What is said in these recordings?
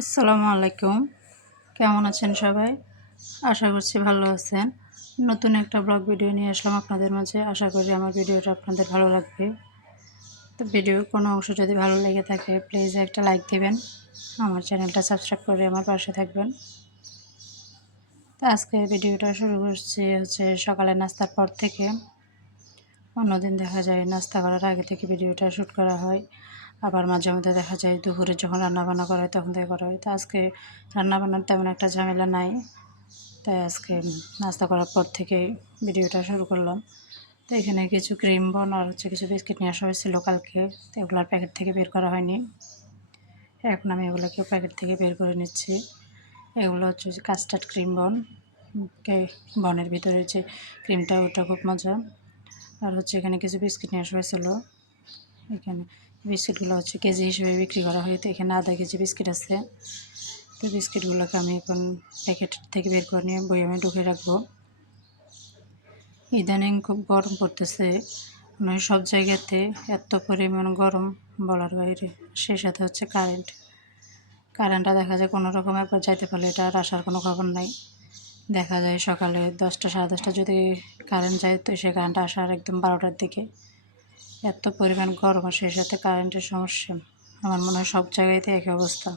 আসসালামু আলাইকুম। কেমন আছেন সবাই? আশা করছি ভালো আছেন। নতুন একটা ব্লগ ভিডিও নিয়ে আসলাম আপনাদের মাঝে। আশা করি আমার ভিডিওটা আপনাদের ভালো লাগবে। তো ভিডিওর কোনো অংশ যদি ভালো লেগে থাকে প্লিজ একটা লাইক দিবেন। আমার চ্যানেলটা সাবস্ক্রাইব করে আমার পাশে থাকবেন। তো আজকে ভিডিওটা শুরু করছি সকালে নাস্তার পর থেকে। অন্যদিন দেখা যায় নাস্তা করার আগে থেকে ভিডিওটা শ্যুট করা হয়। আবার মাঝে মধ্যে দেখা যায় দুপুরে যখন রান্নাবান্না করা হয় তখন থেকে করা হয়। তো আজকে রান্নাবান্নার তেমন একটা ঝামেলা নাই, তাই আজকে নাস্তা করার পর থেকে ভিডিওটা শুরু করলাম। তো এখানে কিছু ক্রিম বন আর কিছু বিস্কিট নিয়ে আসা হয়েছিল কালকে, তো এগুলোর প্যাকেট থেকে বের করা হয়নি। এখন আমি এগুলোকে প্যাকেট থেকে বের করে নিচ্ছি। এগুলো যে কাস্টার্ড ক্রিম বন, বনের ভিতরে যে ক্রিমটা ওটা খুব মজা। আর এখানে কিছু বিস্কিট নিয়ে আসা হয়েছিল। এখানে বিস্কিটগুলো কেজি হিসেবে বিক্রি করা হয়। তো এখানে আধা কেজি বিস্কিট আছে। তো বিস্কিটগুলোকে আমি এখন প্যাকেট থেকে বের করে নিয়ে বয়ামে ঢুকে রাখবো। ইদানিং খুব গরম পড়তেছে, মানে সব জায়গাতে এত পরিমাণ গরম বলার বাইরে। সেই সাথে কারেন্টটা দেখা যায় কোনো রকম একবার যাইতে পারলে এটা আর আসার কোনো খবর নাই। দেখা যায় সকালে 10টা সাড়ে 10টা যদি কারেন্ট যায় তো সে কারেন্টটা আসার একদম 12টার দিকে। এত পরিমাণ গরম আর সেই সাথে কারেন্টের সমস্যা। আমার মনে হয় সব জায়গাতে একই অবস্থা।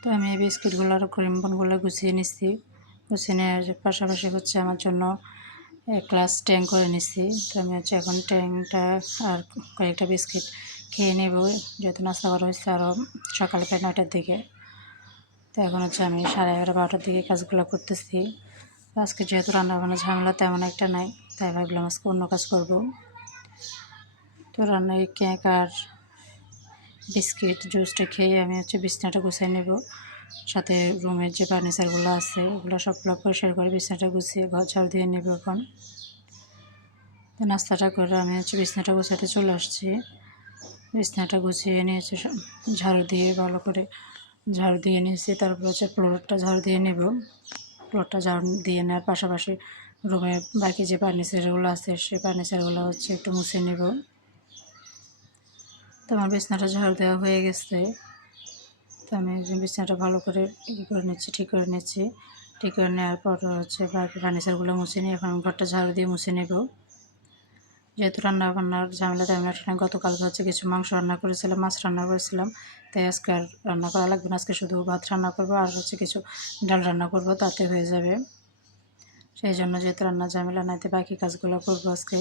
তো আমি এই বিস্কিটগুলো আর ক্রিম বনগুলো গুছিয়ে নিচ্ছি। গুছিয়ে নেওয়ার পাশাপাশি আমার জন্য এক গ্লাস ট্যাং করে নিচ্ছি। তো আমি এখন ট্যাংটা আর কয়েকটা বিস্কিট খেয়ে নেব, যেহেতু নাস্তা করা হয়েছে আরও সকালে প্রায় 9টার দিকে। তো এখন আমি 11:30-12টার দিকে কাজগুলো করতেছি। আজকে যেহেতু রান্নাবান্না ঝামেলা তেমন একটা নাই, তাই ভাবলাম আজকে অন্য কাজ করব। তো রান্নায় কেক আর বিস্কিট জুসটা খেয়ে আমি বিছানাটা গুছিয়ে নেব। সাথে রুমের যে ফার্নিচারগুলো আছে ওগুলো সবগুলো পরিষ্কার করে বিছানাটা গুছিয়ে ঘর ঝাড়ু দিয়ে নেব। এখন তো নাস্তাটা করে আমি বিছানাটা গুছাতে চলে আসছি। বিছানাটা গুছিয়ে নিয়েছি, ঝাড়ু দিয়ে ভালো করে ঝাড়ু দিয়ে নিয়েছি। তারপর ফ্লোরটা ঝাড়ু দিয়ে নেব। ফ্লোরটা ঝাড়ু দিয়ে নেওয়ার পাশাপাশি রুমে বাকি যে ফার্নিচারগুলো আছে সেই ফার্নিচারগুলো একটু মুছে নেব। তো আমার বিছানাটা ঝাড়ু দেওয়া হয়ে গেছে। তো আমি বিছানাটা ভালো করে ঠিক করে নিচ্ছি। ঠিক করে নেওয়ার পর বাকি ফার্নিচারগুলো মুছে নিয়ে এখন ঘরটা ঝাড়ু দিয়ে মুছে নেব। যেহেতু রান্নাবান্নার ঝামেলা তেমন একটা গতকালকে কিছু মাংস রান্না করেছিলাম, মাছ রান্না করেছিলাম, তাই আজকে আর রান্না করা লাগবে না। আজকে শুধু ভাত রান্না করবো আর কিছু ডাল রান্না করবো, তাতে হয়ে যাবে। সেই জন্য যেহেতু রান্নার ঝামেলা নাই, তো বাকি কাজগুলো করবো আজকে।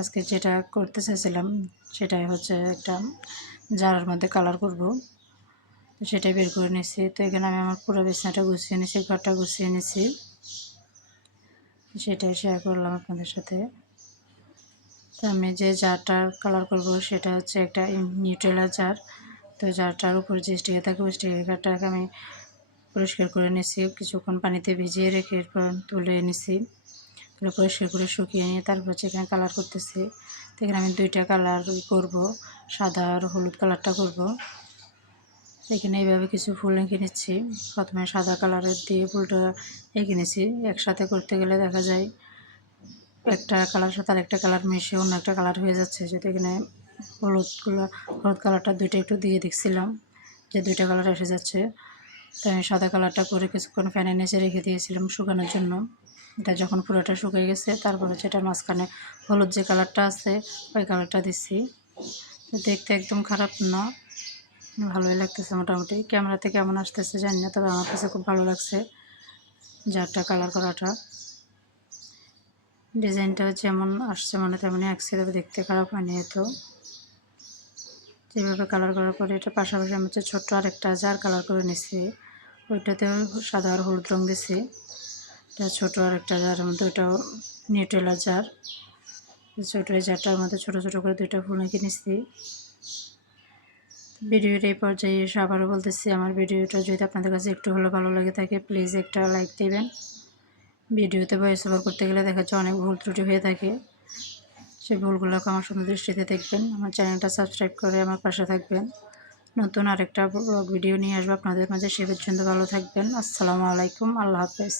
আজকে যেটা করতে চাইছিলাম সেটাই একটা জারের মধ্যে কালার করব, তো সেটাই বের করে নিয়েছি। তো এখানে আমি আমার পুরো বিছানাটা গুছিয়ে নিয়েছি, ঘরটা গুছিয়ে নিয়েছি, সেটাই শেয়ার করলাম আপনাদের সাথে। তো আমি যে জারটার কালার করব সেটা একটা নিউট্রেলা জার। তো জারটার উপর যে স্টিকার থাকে ওই স্টিকারটাকে আমি পরিষ্কার করে নিয়েছি, কিছুক্ষণ পানিতে ভিজিয়ে রেখে এরপর তুলে নিয়েছি। তুলে পরিষ্কার করে শুকিয়ে নিয়ে তারপর এখানে কালার করতেছি। তো এখানে আমি 2টা কালার করব, সাদা আর হলুদ কালারটা করব। এখানে এইভাবে কিছু ফুল এঁকে নিচ্ছি। প্রথমে সাদা কালারের দিয়ে ফুলটা এঁকে নিচ্ছি। একসাথে করতে গেলে দেখা যায় একটা কালার সাথে আরেকটা কালার মিশে অন্য একটা কালার হয়ে যাচ্ছে। যেহেতু এখানে হলুদ কালারটা 2টা একটু দিয়ে দেখছিলাম যে 2টা কালার এসে যাচ্ছে। তাই আমি সাদা কালারটা করে কিছুক্ষণ ফ্যানের নিচে রেখে দিয়েছিলাম শুকানোর জন্য। এটা যখন পুরোটা শুকিয়ে গেছে তারপরে এটার মাঝখানে হলুদ যে কালারটা আছে ওই কালারটা দিচ্ছি। তো দেখতে একদম খারাপ না, ভালোই লাগতেছে মোটামুটি। ক্যামেরাতে কেমন আসতেছে জানি না, তবে আমার কাছে খুব ভালো লাগছে জারটা কালার করাটা। ডিজাইনটা যেমন আসছে মানে তেমনই আসছে, তবে দেখতে খারাপ হয়নি। তো যেভাবে কালার করার পরে এটা পাশাপাশি আমি ছোট্ট আরেকটা জার কালার করে নিচ্ছি। ওইটাতেও সাদা আর হলুদ রঙ দিচ্ছি। এটা ছোটো আরেকটা জারের মধ্যে, ওইটাও নিউট্রেলা জার। ছোটো এই জারটার মধ্যে ছোটো ছোটো করে 2টা ফুল এঁকে নিচ্ছি। ভিডিওটা এই পর্যায়ে এসে আবারও বলতেছি, আমার ভিডিওটা যদি আপনাদের কাছে একটু হলেও ভালো লাগে থাকে প্লিজ একটা লাইক দেবেন। ভিডিওতে ভয়েস ওভার করতে গেলে দেখা যাচ্ছে অনেক ভুল ত্রুটি হয়ে থাকে, সেই ভুলগুলোকে আমার সুন্দর দৃষ্টিতে দেখবেন। আমার চ্যানেলটা সাবস্ক্রাইব করে আমার পাশে থাকবেন। নতুন আরেকটা ভিডিও নিয়ে আসবো আপনাদের মাঝে। সে পর্যন্ত ভালো থাকবেন। আসসালামু আলাইকুম, আল্লাহ হাফেজ।